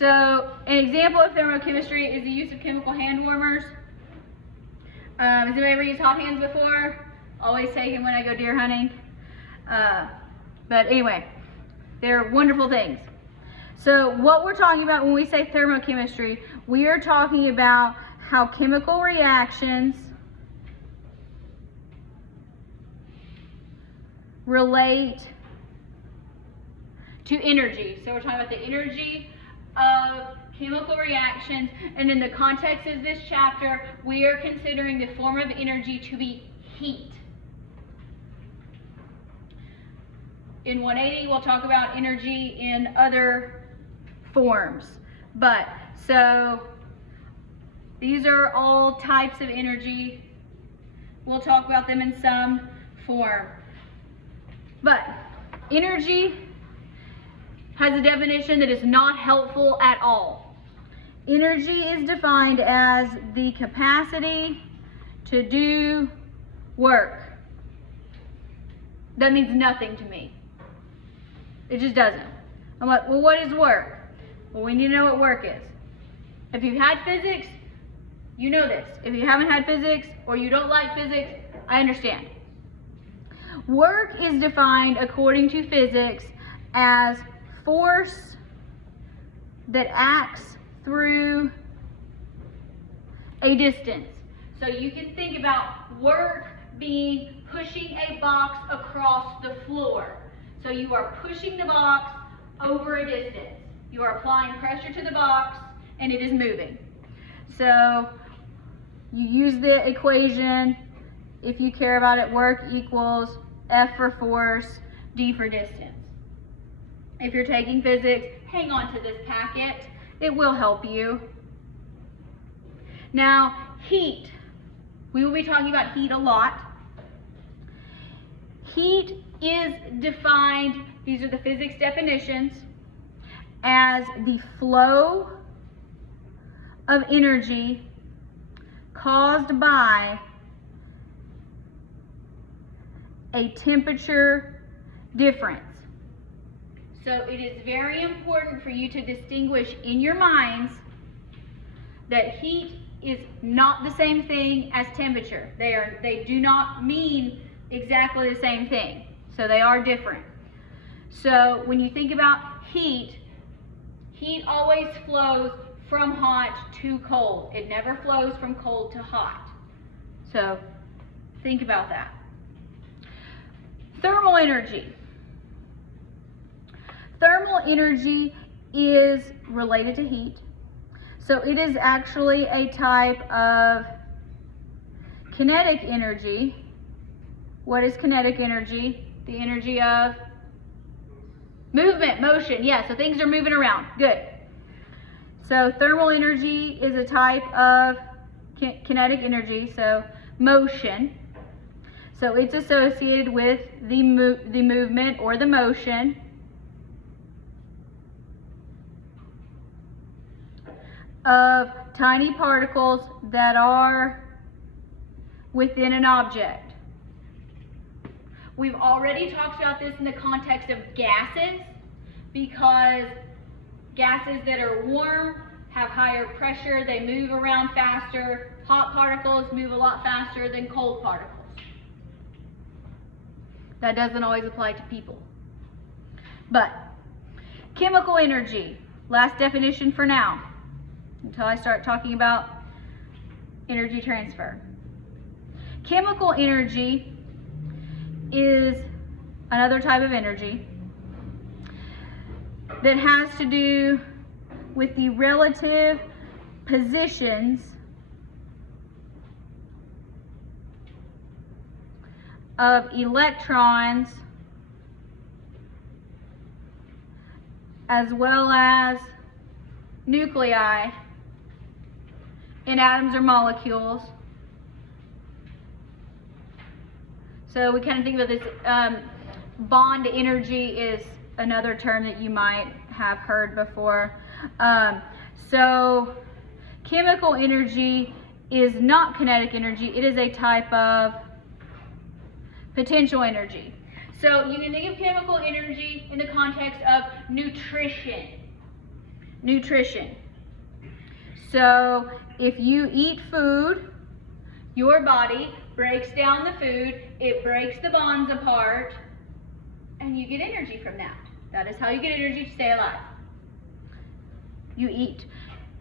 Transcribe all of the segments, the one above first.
So an example of thermochemistry is the use of chemical hand warmers. Has anybody ever used hot hands before? Always take them when I go deer hunting. But anyway, they're wonderful things. So what we're talking about when we say thermochemistry, we are talking about how chemical reactions relate to energy. So we're talking about the energy of chemical reactions, and in the context of this chapter, we are considering the form of energy to be heat. In 180, we'll talk about energy in other forms. But, so, these are all types of energy. We'll talk about them in some form. But, energy has a definition that is not helpful at all. Energy is defined as the capacity to do work. That means nothing to me. It just doesn't. I'm like, well, what is work? Well, we need to know what work is. If you've had physics, you know this. If you haven't had physics or you don't like physics, I understand. Work is defined according to physics as force that acts through a distance. So you can think about work being pushing a box across the floor. So you are pushing the box over a distance. You are applying pressure to the box and it is moving. So you use the equation, if you care about it, work equals F for force, D for distance. If you're taking physics, hang on to this packet. It will help you. Now, heat. We will be talking about heat a lot. Heat is defined, these are the physics definitions, as the flow of energy caused by a temperature difference. So it is very important for you to distinguish in your minds that heat is not the same thing as temperature. They do not mean exactly the same thing. So they are different. So when you think about heat, heat always flows from hot to cold. It never flows from cold to hot. So think about that. Thermal energy. Thermal energy is related to heat. So it is actually a type of kinetic energy. What is kinetic energy? The energy of movement, motion. Yeah, so things are moving around. Good. So thermal energy is a type of kinetic energy, so motion. So it's associated with the movement or the motion of tiny particles that are within an object. We've already talked about this in the context of gases, because gases that are warm have higher pressure, they move around faster. Hot particles move a lot faster than cold particles. That doesn't always apply to people. But chemical energy, last definition for now, until I start talking about energy transfer. Chemical energy is another type of energy that has to do with the relative positions of electrons as well as nuclei in atoms or molecules. So we kind of think about this, bond energy is another term that you might have heard before. So chemical energy is not kinetic energy, it is a type of potential energy. So you can think of chemical energy in the context of nutrition. nutrition. So if you eat food, your body breaks down the food, it breaks the bonds apart, and you get energy from that. That is how you get energy to stay alive. You eat.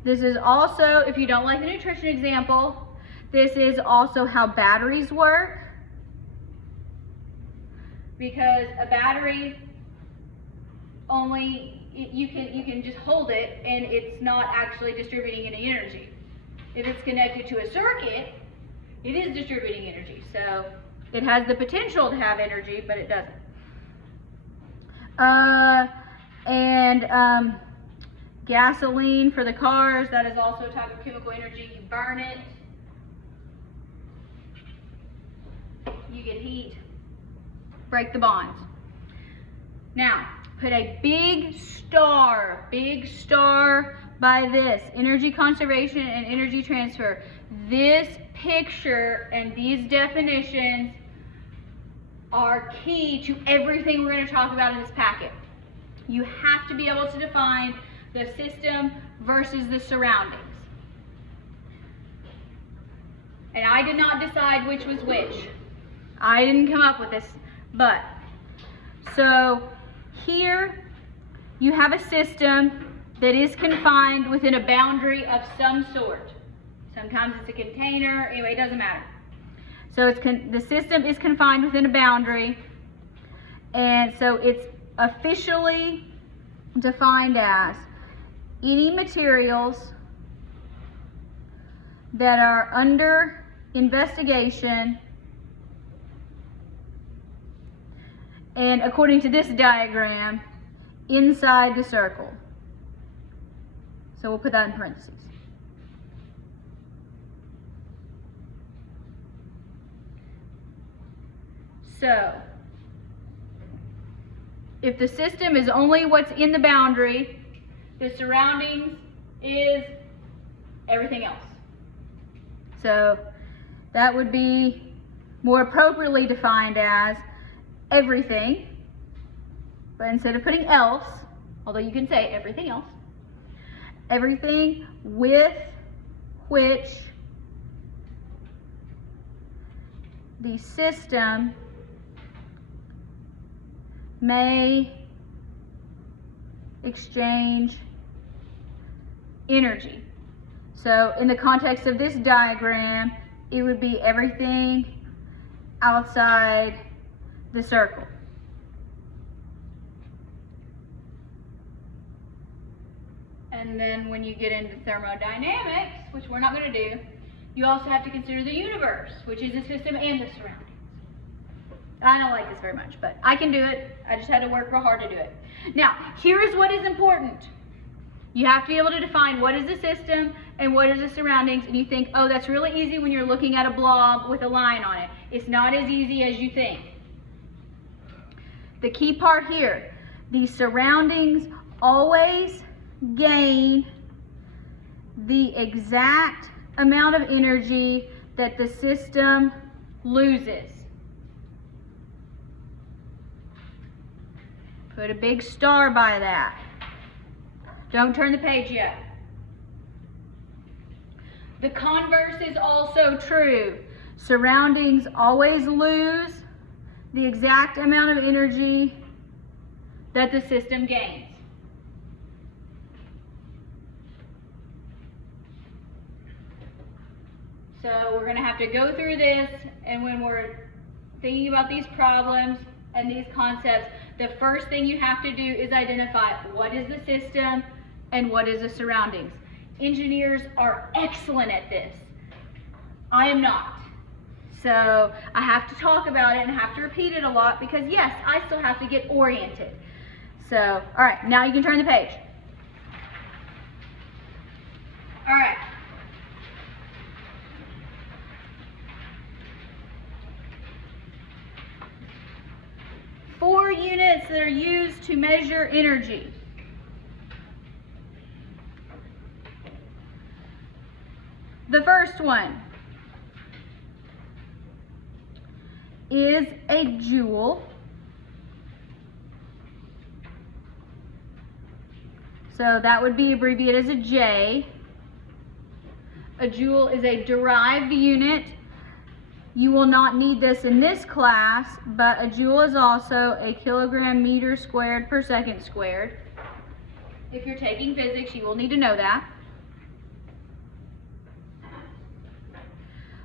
This is also, if you don't like the nutrition example, this is also how batteries work. Because a battery only, you can just hold it and it's not actually distributing any energy. If it's connected to a circuit, it is distributing energy. So it has the potential to have energy, but it doesn't. Gasoline for the cars, that is also a type of chemical energy. You burn it, you get heat, break the bonds. Now, put a big star by this, energy conservation and energy transfer. This picture and these definitions are key to everything we're going to talk about in this packet. You have to be able to define the system versus the surroundings. And I did not decide which was which. I didn't come up with this, but so here you have a system that is confined within a boundary of some sort. Sometimes it's a container, anyway, it doesn't matter. So the system is confined within a boundary, and so it's officially defined as any materials that are under investigation, and according to this diagram, inside the circle. So we'll put that in parentheses. So, if the system is only what's in the boundary, the surroundings is everything else. So, that would be more appropriately defined as everything, but instead of putting else, although you can say everything else, everything with which the system may exchange energy. So in the context of this diagram, it would be everything outside the circle. And then when you get into thermodynamics, which we're not going to do, you also have to consider the universe, which is the system and the surroundings. I don't like this very much, but I can do it. I just had to work real hard to do it. Now, here is what is important. You have to be able to define what is the system and what is the surroundings, and you think, oh, that's really easy when you're looking at a blob with a line on it. It's not as easy as you think. The key part here, the surroundings always gain the exact amount of energy that the system loses. Put a big star by that. Don't turn the page yet. The converse is also true. Surroundings always lose the exact amount of energy that the system gains. So we're going to have to go through this, and when we're thinking about these problems and these concepts, the first thing you have to do is identify what is the system and what is the surroundings. Engineers are excellent at this. I am not. So I have to talk about it and have to repeat it a lot because yes, I still have to get oriented. So, all right, now you can turn the page. All right. Four units that are used to measure energy. The first one is a joule. So that would be abbreviated as a J. A joule is a derived unit. You will not need this in this class, but a joule is also a kilogram meter squared per second squared. If you're taking physics, you will need to know that.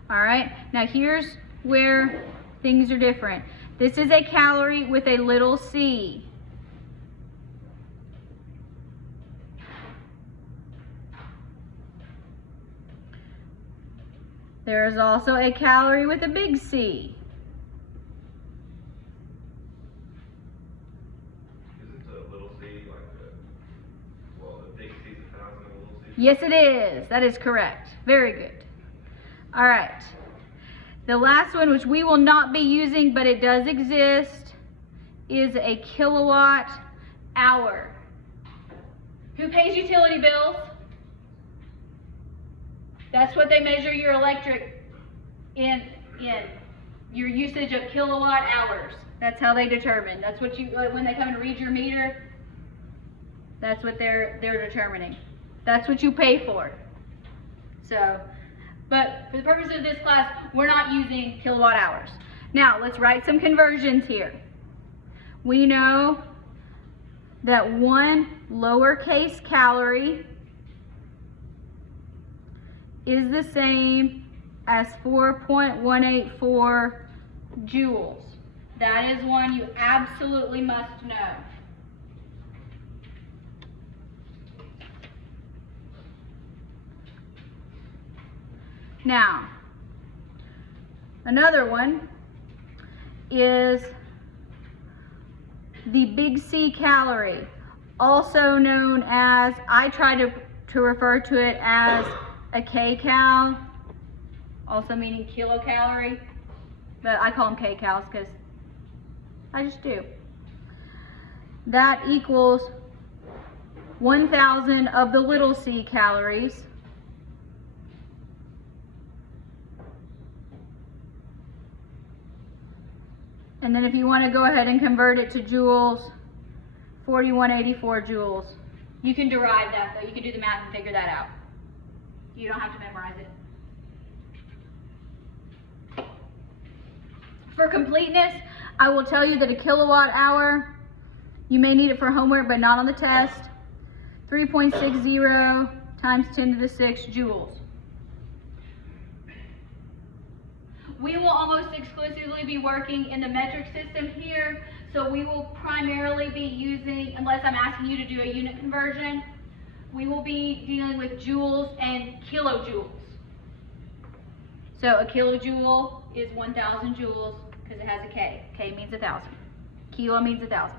All right, now here's where things are different. This is a calorie with a little c. There is also a calorie with a big C. Isn't the little c like the big C is 1,000 and the little c? Yes, it is. That is correct. Very good. All right. The last one, which we will not be using, but it does exist, is a kilowatt hour. Who pays utility bills? That's what they measure your electric in your usage of kilowatt hours. That's how they determine. That's what you, when they come and read your meter, that's what they're determining. That's what you pay for. So, but for the purpose of this class, we're not using kilowatt hours. Now, let's write some conversions here. We know that one lowercase calorie is the same as 4.184 joules. That is one you absolutely must know. Now, another one is the big C calorie, also known as, I try to refer to it as a kcal, also meaning kilocalorie, but I call them kcals because I just do. That equals 1,000 of the little c calories. And then if you want to go ahead and convert it to joules, 4184 joules. You can derive that though. You can do the math and figure that out. You don't have to memorize it. For completeness, I will tell you that a kilowatt hour, you may need it for homework, but not on the test. 3.60 times 10 to the 6 joules. We will almost exclusively be working in the metric system here, so we will primarily be using, unless I'm asking you to do a unit conversion, we will be dealing with joules and kilojoules. So a kilojoule is 1,000 joules because it has a K. K means 1,000. Kilo means 1,000.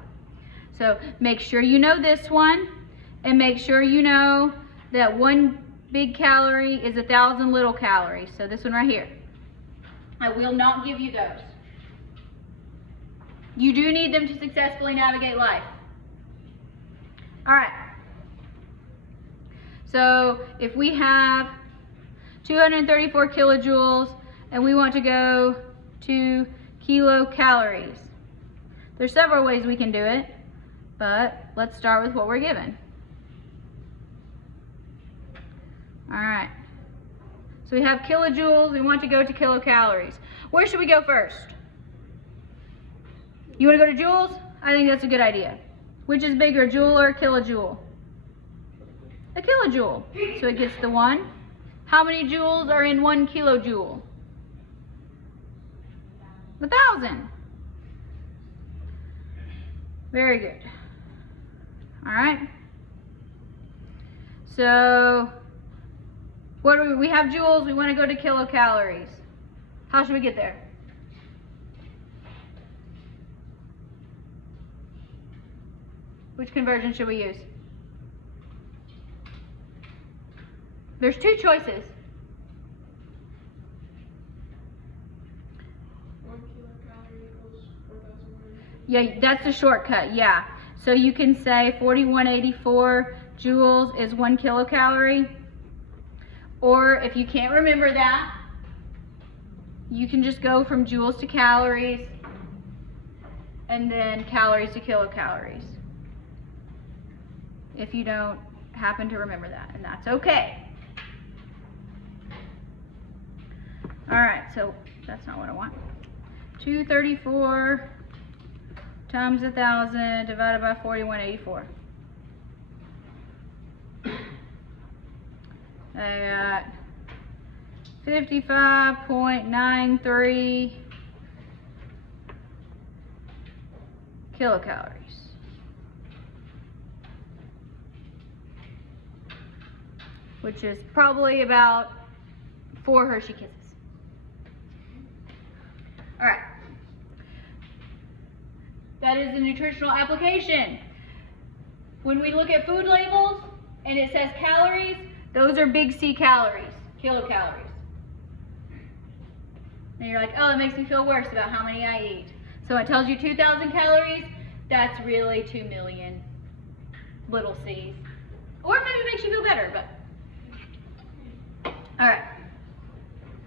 So make sure you know this one, and make sure you know that one big calorie is 1,000 little calories. So this one right here. I will not give you those. You do need them to successfully navigate life. All right. So if we have 234 kilojoules and we want to go to kilocalories, there's several ways we can do it, but let's start with what we're given. All right. So we have kilojoules, we want to go to kilocalories. Where should we go first? You want to go to joules? I think that's a good idea. Which is bigger, a joule or a kilojoule? A kilojoule. So it gets the 1. How many joules are in 1 kilojoule? 1,000. Very good. All right. So what do we have joules, we want to go to kilocalories. How should we get there? Which conversion should we use? There's 2 choices. 1 kilocalorie equals 4,000. Yeah, that's the shortcut, yeah. So you can say 4184 joules is 1 kilocalorie. Or if you can't remember that, you can just go from joules to calories and then calories to kilocalories. if you don't happen to remember that, and that's okay. Alright, so that's not what I want. 234 times 1,000 divided by 4184. I got 55.93 kilocalories. Which is probably about 4 Hershey Kisses. Alright. That is the nutritional application. When we look at food labels and it says calories, those are big C calories, kilocalories. And you're like, oh, it makes me feel worse about how many I eat. So it tells you 2,000 calories, that's really 2 million little C's. Or maybe it makes you feel better, but. Alright.